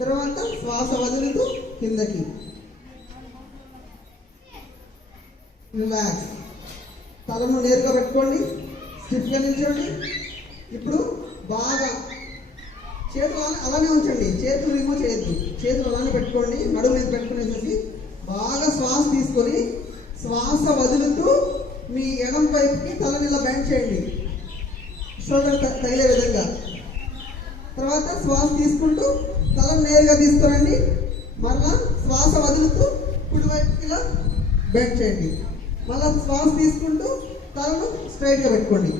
తర్వాత శ్వాస వదులుతూ కిందకి. రిలాక్స్. తలను నేరుగా పెట్టుకోండి, స్టిఫ్గా నిల్చోండి. ఇప్పుడు బాగా చేతులు అలానే ఉంచండి, చేతులు రిమూవ్ చేయొద్దు, చేతులు అలానే పెట్టుకోండి, నడుము మీద పెట్టుకునేసేసి బాగా శ్వాస తీసుకొని శ్వాస వదులుతూ మీ ఎడం వైపుకి తలని ఇలా బెండ్ చేయండి, షోల్డర్ తగిలే విధంగా. తర్వాత శ్వాస తీసుకుంటూ తలను నేరుగా తీసుకురండి, మళ్ళా శ్వాస వదులుతూ కుడి వైపుకి ఇలా బెండ్ చేయండి. మళ్ళీ శ్వాస తీసుకుంటూ తలను స్ట్రైట్గా పెట్టుకోండి.